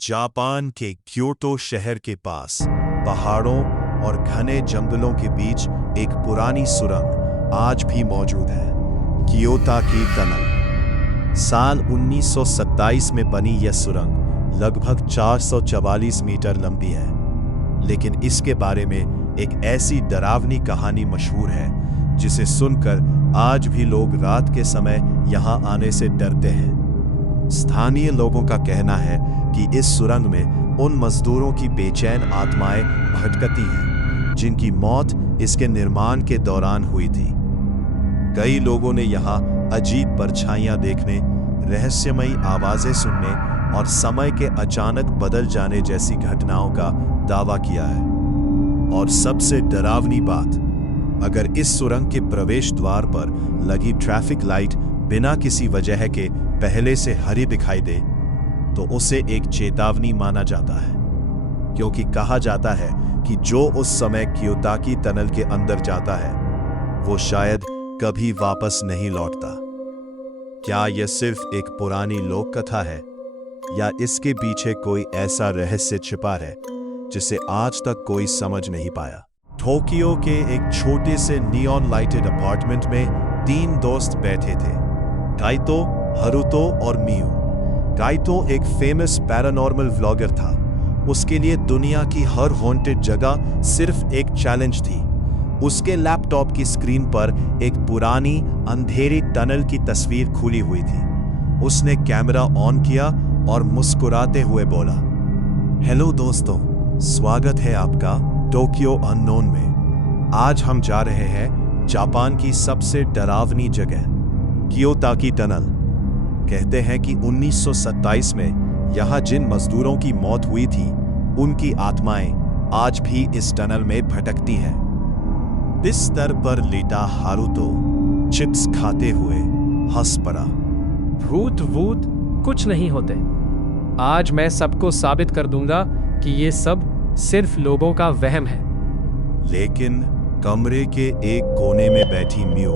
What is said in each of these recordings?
Japan के Kyoto शहर के पास पहाड़ों और घने जंगलों के बीच एक पुरानी सुरंग आज भी मौजूद है, कियोताकी टनल। साल 1927 में बनी यह सुरंग लगभग 444 मीटर लंबी है, लेकिन इसके बारे में एक ऐसी डरावनी कहानी मशहूर है जिसे सुनकर आज भी लोग रात के समय यहां आने से डरते हैं। स्थानीय लोगों का कहना है कि इस सुरंग में उन मजदूरों की बेचैन आत्माएं भटकती हैं जिनकी मौत इसके निर्माण के दौरान हुई थी। कई लोगों ने यहां अजीब परछाइयां देखने, रहस्यमयी आवाजें सुनने और समय के अचानक बदल जाने जैसी घटनाओं का दावा किया है। और सबसे डरावनी बात, अगर इस सुरंग के प्रवेश द्वार पर लगी ट्रैफिक लाइट बिना किसी वजह के पहले से हरी दिखाई दे तो उसे एक चेतावनी माना जाता है, क्योंकि कहा जाता है कि जो उस समय कियोताकी टनल के अंदर जाता है वो शायद कभी वापस नहीं लौटता। क्या यह सिर्फ एक पुरानी लोक कथा है या इसके पीछे कोई ऐसा रहस्य छिपा है जिसे आज तक कोई समझ नहीं पाया? टोक्यो के एक छोटे से नियॉन लाइटेड अपार्टमेंट में 3 दोस्त बैठे थे, काइतो, हारुतो और मियू। काइतो एक फेमस पैरानॉर्मल व्लॉगर था। उसके लिए दुनिया की हर हॉन्टेड जगह सिर्फ एक चैलेंज थी। उसके लैपटॉप की स्क्रीन पर एक पुरानी अंधेरी टनल की तस्वीर खुली हुई थी। उसने कैमरा ऑन किया और मुस्कुराते हुए बोला, हेलो दोस्तों, स्वागत है आपका टोक्यो अननोन में। आज हम जा रहे हैं जापान की सबसे डरावनी जगह, कियोताकी टनल। कहते हैं कि 1927 में यहां जिन मजदूरों की मौत हुई थी उनकी आत्माएं आज भी इस टनल में भटकती हैं। बिस्तर पर लेटा हारुतो चिप्स खाते हुए हंस पड़ा। भूत वूत कुछ नहीं होते। आज मैं सबको साबित कर दूंगा कि ये सब सिर्फ लोगों का वहम है। लेकिन कमरे के एक कोने में बैठी मियो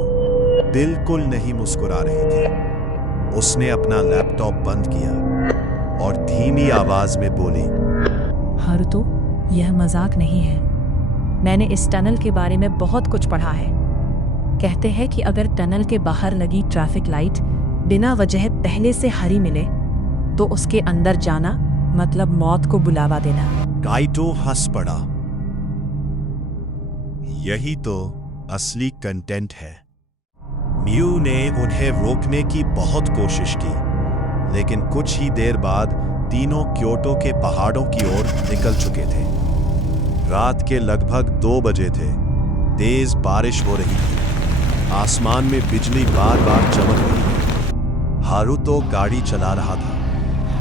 बिल्कुल नहीं मुस्कुरा रही थी। उसने अपना लैपटॉप बंद किया और धीमी आवाज में बोली, हारुतो, यह मजाक नहीं है। मैंने इस टनल के बारे में बहुत कुछ पढ़ा है। कहते हैं कि अगर टनल के बाहर लगी ट्रैफिक लाइट बिना वजह पहले से हरी मिले तो उसके अंदर जाना मतलब मौत को बुलावा देना। काइटो हंस पड़ा। यही तो असली कंटेंट है। मियू ने उन्हें रोकने की बहुत कोशिश की, लेकिन कुछ ही देर बाद तीनों क्योटो के पहाड़ों की ओर निकल चुके थे। रात के लगभग 2 बजे थे। तेज बारिश हो रही थी। आसमान में बिजली बार बार चमक रही थी। हारुतो गाड़ी चला रहा था,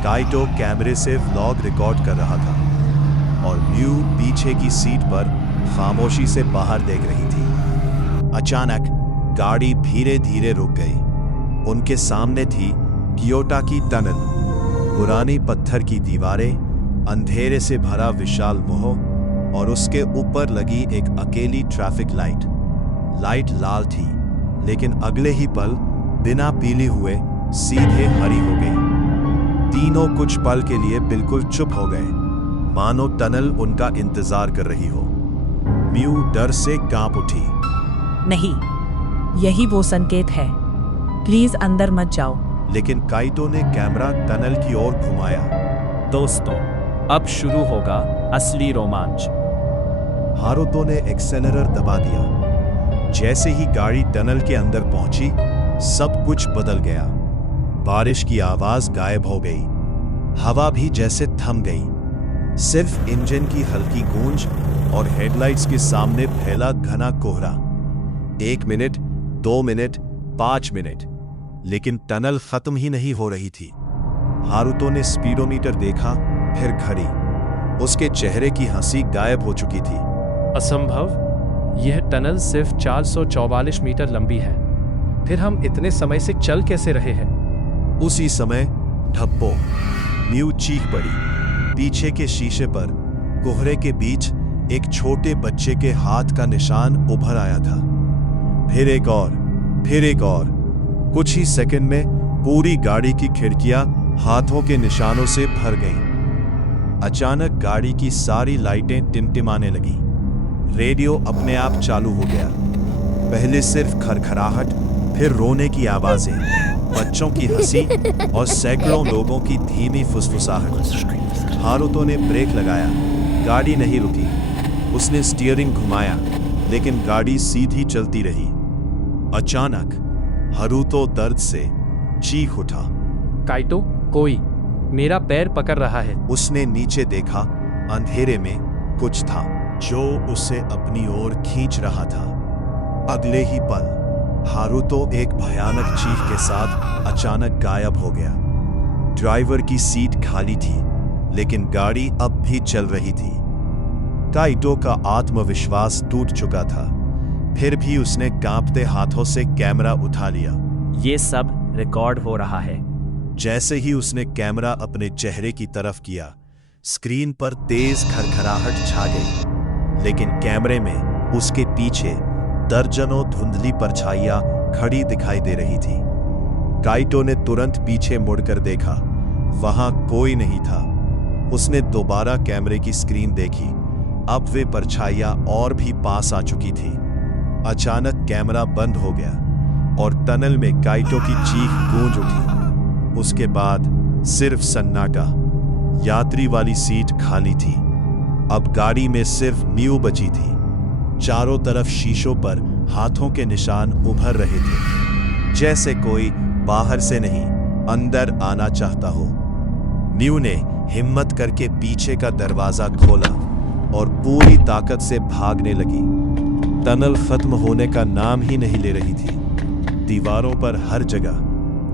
काइटो कैमरे से व्लॉग रिकॉर्ड कर रहा था और मियू पीछे की सीट पर खामोशी से बाहर देख रही थी। अचानक गाड़ी धीरे धीरे रुक गई। उनके सामने थी कियोताकी टनल। पुरानी पत्थर की दीवारें, अंधेरे से भरा विशाल मोह और उसके ऊपर लगी एक अकेली ट्रैफिक लाइट। लाइट लाल थी, लेकिन अगले ही पल बिना पीले हुए सीधे हरी हो गई। तीनों कुछ पल के लिए बिल्कुल चुप हो गए, मानो टनल उनका इंतजार कर रही हो। मियू डर से कांप उठी। नहीं, यही वो संकेत है। प्लीज अंदर मत जाओ। लेकिन काइटो ने कैमरा टनल की ओर घुमाया। दोस्तों, अब शुरू होगा असली रोमांच। हारुतो ने एक्सेलरेटर दबा दिया। जैसे ही गाड़ी टनल के अंदर पहुंची, सब कुछ बदल गया। बारिश की आवाज गायब हो गई। हवा भी जैसे थम गई। सिर्फ इंजन की हल्की गूंज और हेडलाइट्स के सामने फैला घना कोहरा। 1 मिनट, 2 मिनट, 5 मिनट, लेकिन टनल खत्म ही नहीं हो रही थी। हारुतो ने स्पीडोमीटर देखा, फिर घड़ी। उसके चेहरे की हंसी गायब हो चुकी थी। असंभव, यह टनल सिर्फ 444 मीटर लंबी है। फिर हम इतने समय से चल कैसे रहे हैं? उसी समय ठप्पो, मियू चीख पड़ी। पीछे के शीशे पर कोहरे के बीच एक छोटे बच्चे के हाथ का निशान उभर आया था। फिर एक और, फिर एक और। कुछ ही सेकंड में पूरी गाड़ी की खिड़कियां हाथों के निशानों से भर गईं। अचानक गाड़ी की सारी लाइटें टिमटिमाने लगी। रेडियो अपने आप चालू हो गया। पहले सिर्फ खरखराहट, फिर रोने की आवाजें, बच्चों की हंसी और सैकड़ों लोगों की धीमी फुसफुसाहट। हारुतो ने ब्रेक लगाया, गाड़ी नहीं रुकी। उसने स्टीयरिंग घुमाया, लेकिन गाड़ी सीधी चलती रही। अचानक हारुतो दर्द से चीख उठा। काइटो, कोई मेरा पैर पकड़ रहा है। उसने नीचे देखा। अंधेरे में कुछ था जो उसे अपनी ओर खींच रहा था। अगले ही पल हारुतो एक भयानक चीख के साथ अचानक गायब हो गया। ड्राइवर की सीट खाली थी, लेकिन गाड़ी अब भी चल रही थी। काइटो का आत्मविश्वास टूट चुका था, फिर भी उसने कांपते हाथों से कैमरा उठा लिया। ये सब रिकॉर्ड हो रहा है। जैसे ही उसने कैमरा अपने चेहरे की तरफ किया, स्क्रीन पर तेज खरखराहट छा गई, लेकिन कैमरे में उसके पीछे दर्जनों धुंधली परछाइयां खड़ी दिखाई दे रही थी। काइटो ने तुरंत पीछे मुड़कर देखा, वहां कोई नहीं था। उसने दोबारा कैमरे की स्क्रीन देखी, अब वे परछाइयां और भी पास आ चुकी थी। अचानक कैमरा बंद हो गया और टनल में काइटो की चीख गूंज उठी। उसके बाद सिर्फ सन्नाटा। यात्री वाली सीट खाली थी। अब गाड़ी में सिर्फ मियू बची थी। चारों तरफ शीशों पर हाथों के निशान उभर रहे थे, जैसे कोई बाहर से नहीं अंदर आना चाहता हो। मियू ने हिम्मत करके पीछे का दरवाजा खोला और पूरी ताकत से भागने लगी। टनल खत्म होने का नाम ही नहीं ले रही थी। दीवारों पर हर जगह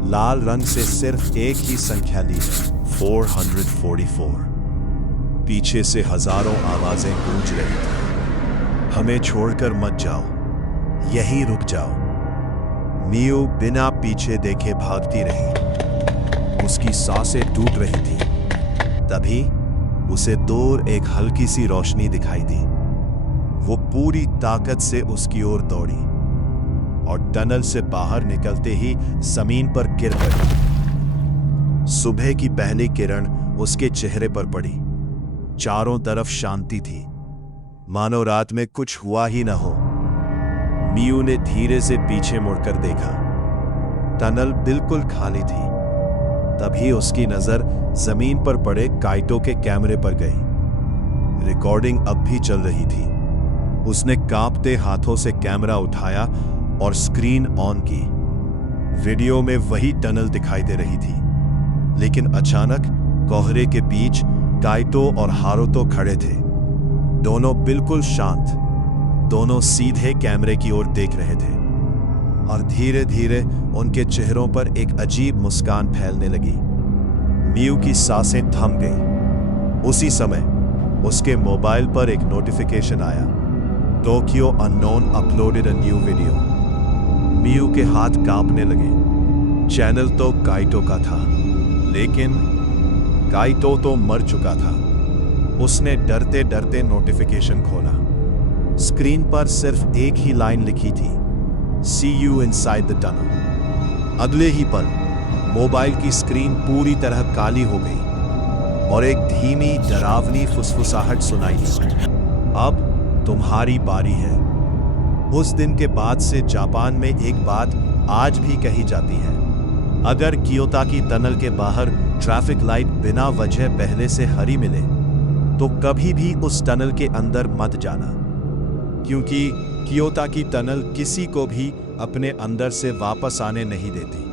लाल रंग से सिर्फ एक ही संख्या ली है, 444। पीछे से हजारों आवाजें गूंज रही थी। हमें छोड़कर मत जाओ, यहीं रुक जाओ। मियू बिना पीछे देखे भागती रही। उसकी सांसें टूट रही थी। तभी उसे दूर एक हल्की सी रोशनी दिखाई दी। वो पूरी ताकत से उसकी ओर दौड़ी और टनल से बाहर निकलते ही जमीन पर गिर पड़ी। सुबह की पहली किरण उसके चेहरे पर पड़ी। चारों तरफ शांति थी, मानो रात में कुछ हुआ ही न हो। मियू ने धीरे से पीछे मुड़कर देखा। टनल बिल्कुल खाली थी। तभी उसकी नजर जमीन पर पड़े काइटो के कैमरे पर गई। रिकॉर्डिंग अब भी चल रही थी। उसने कांपते हाथों से कैमरा उठाया और स्क्रीन ऑन की। वीडियो में वही टनल दिखाई दे रही थी, लेकिन अचानक कोहरे के बीच काइटो और हारुतो खड़े थे। दोनों बिल्कुल शांत, दोनों सीधे कैमरे की ओर देख रहे थे और धीरे धीरे उनके चेहरों पर एक अजीब मुस्कान फैलने लगी। मियू की सांसें थम गई। उसी समय उसके मोबाइल पर एक नोटिफिकेशन आया, Tokyo unknown uploaded a new video. Miyu के हाथ कांपने लगे। चैनल तो काइटो का था, लेकिन काइटो तो मर चुका था। उसने डरते डरते नोटिफिकेशन खोला। स्क्रीन पर सिर्फ एक ही लाइन लिखी थी, सी यू इनसाइड द टनल। अगले ही पल मोबाइल की स्क्रीन पूरी तरह काली हो गई और एक धीमी डरावनी फुसफुसाहट सुनाई दी, अब तुम्हारी बारी है। उस दिन के बाद से जापान में एक बात आज भी कही जाती है, अगर कियोताकी टनल के बाहर ट्रैफिक लाइट बिना वजह पहले से हरी मिले तो कभी भी उस टनल के अंदर मत जाना, क्योंकि कियोताकी टनल किसी को भी अपने अंदर से वापस आने नहीं देती।